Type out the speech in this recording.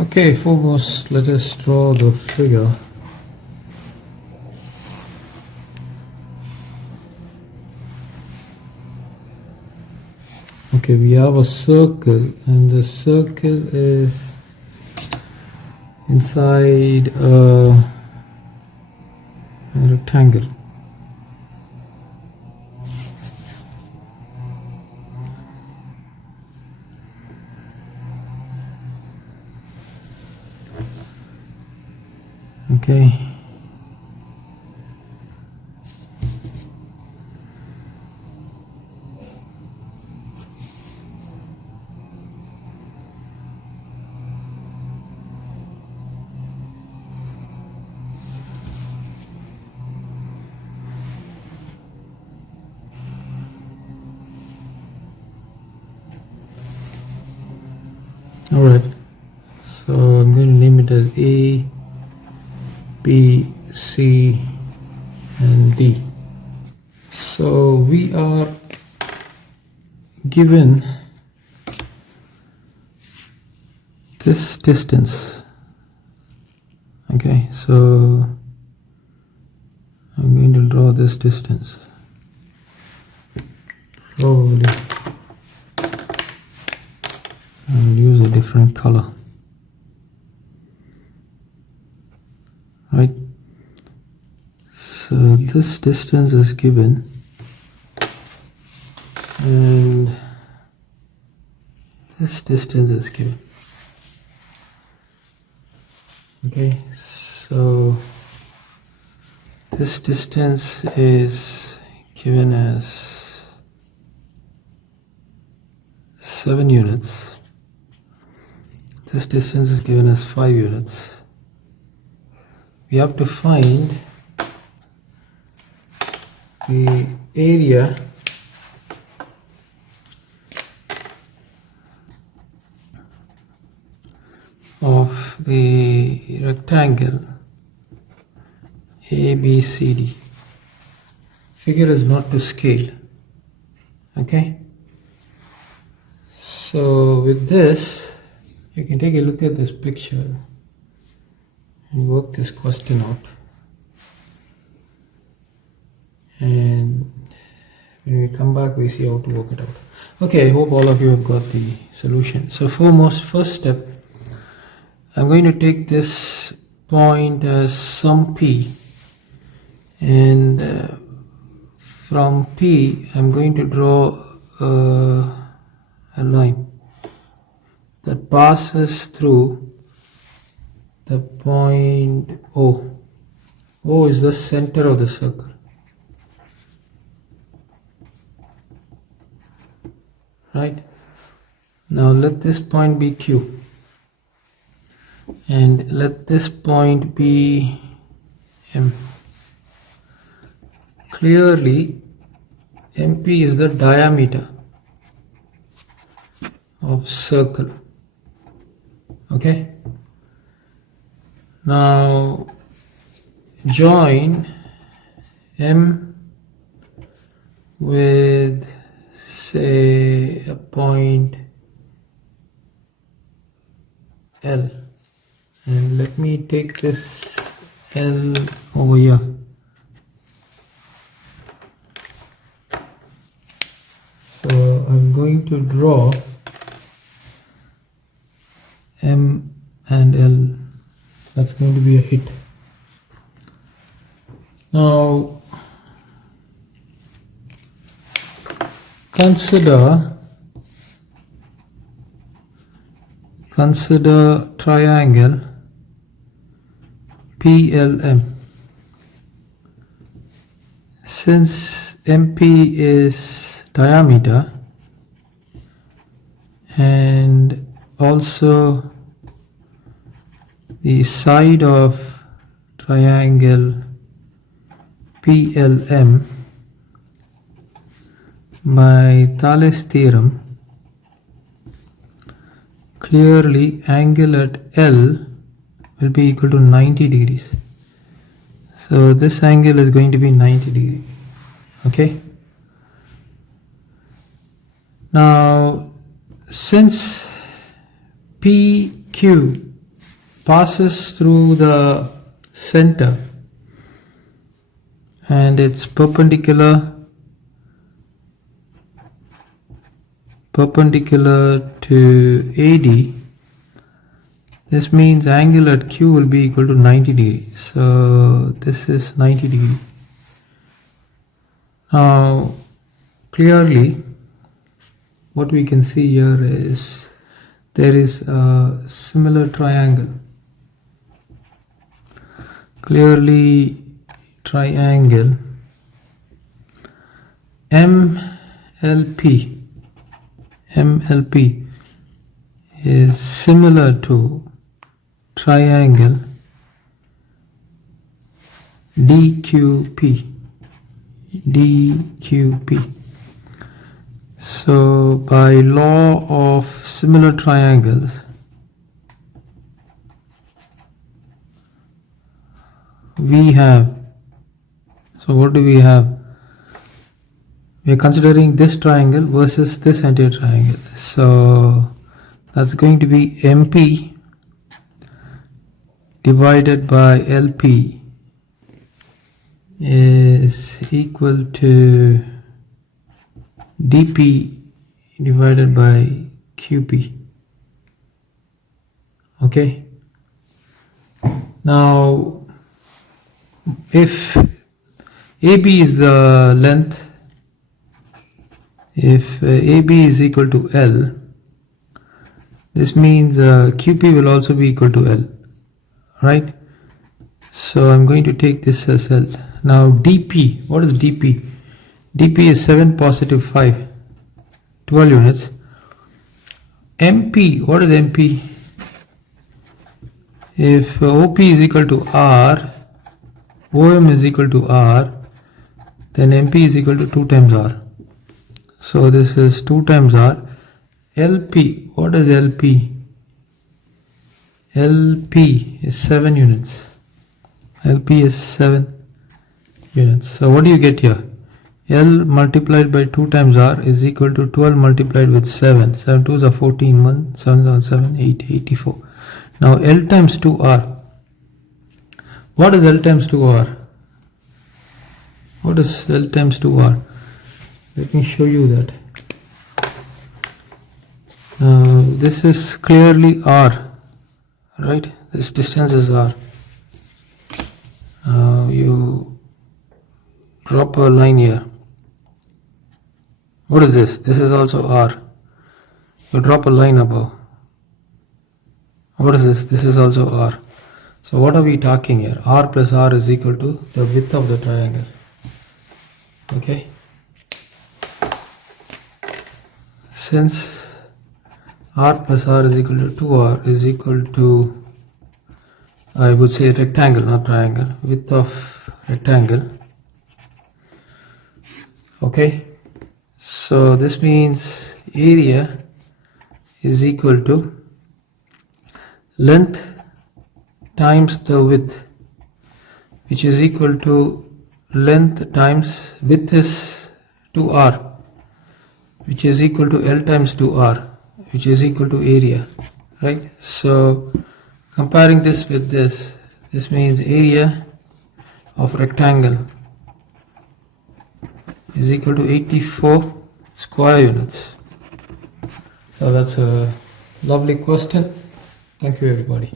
Okay, foremost, let us draw the figure. Okay, we have a circle, and the circle is inside a rectangle. Okay. All right. So I'm going to name it as A, B, C, and D. So we are given this distance. Okay, so I'm going to draw this distance. Probably I'll use a different color. Right, so this distance is given, and this distance is given. Okay, so this distance is given as 7 units. This distance is given as 5 units. We have to find the area of the rectangle ABCD. Figure is not to scale. Okay, so with this you can take a look at this picture and work this question out, and when we come back we see how to work it out. Okay, I hope all of you have got the solution. So first step, I'm going to take this point as some P, and from P I'm going to draw a line that passes through the point O. O is the center of the circle. Right? Now let this point be Q, and let this point be M. Clearly, MP is the diameter of circle. Okay? Now join M with, say, a point L, and let me take this L over here. So I'm going to draw M and L. That's going to be a hit. Now consider triangle PLM. Since MP is diameter and also the side of triangle PLM, by Thales theorem, clearly angle at L will be equal to 90 degrees. So this angle is going to be 90 degrees. Okay. Now since PQ passes through the center and it's perpendicular to AD, this means angle at Q will be equal to 90 degrees. So this is 90 degree. Now clearly what we can see here is there is a similar triangle. Clearly triangle MLP is similar to triangle DQP. So by law of similar triangles, we have, so what do we have? We are considering this triangle versus this entire triangle. So that's going to be MP divided by LP is equal to DP divided by QP. Okay. Now if AB is the length, if AB is equal to L, this means QP will also be equal to L, right? So I'm going to take this as L. Now DP, what is DP? DP is 7 positive 5, 12 units. MP, what is MP? If OP is equal to R, OM is equal to R, then MP is equal to 2 times R. So this is 2 times R. LP, what is LP? LP is 7 units. LP is 7 units. So what do you get here? L multiplied by 2 times R is equal to 12 multiplied with 7. 7 2s are 14, 1, 7 on 7, 8, 84. Now L times 2R. What is L times 2R? What is L times 2R? Let me show you that. This is clearly R, right? This distance is R. You drop a line here. What is this? This is also R. You drop a line above. What is this? This is also R. So what are we talking here? R plus R is equal to the width of the triangle. Okay. Since R plus R is equal to 2R is equal to, I would say, rectangle, not triangle, width of rectangle. Okay. So this means area is equal to length times the width, which is equal to length times width is 2R, which is equal to L times 2R, which is equal to area, right? So comparing this with this means area of rectangle is equal to 84 square units. So that's a lovely question. Thank you everybody.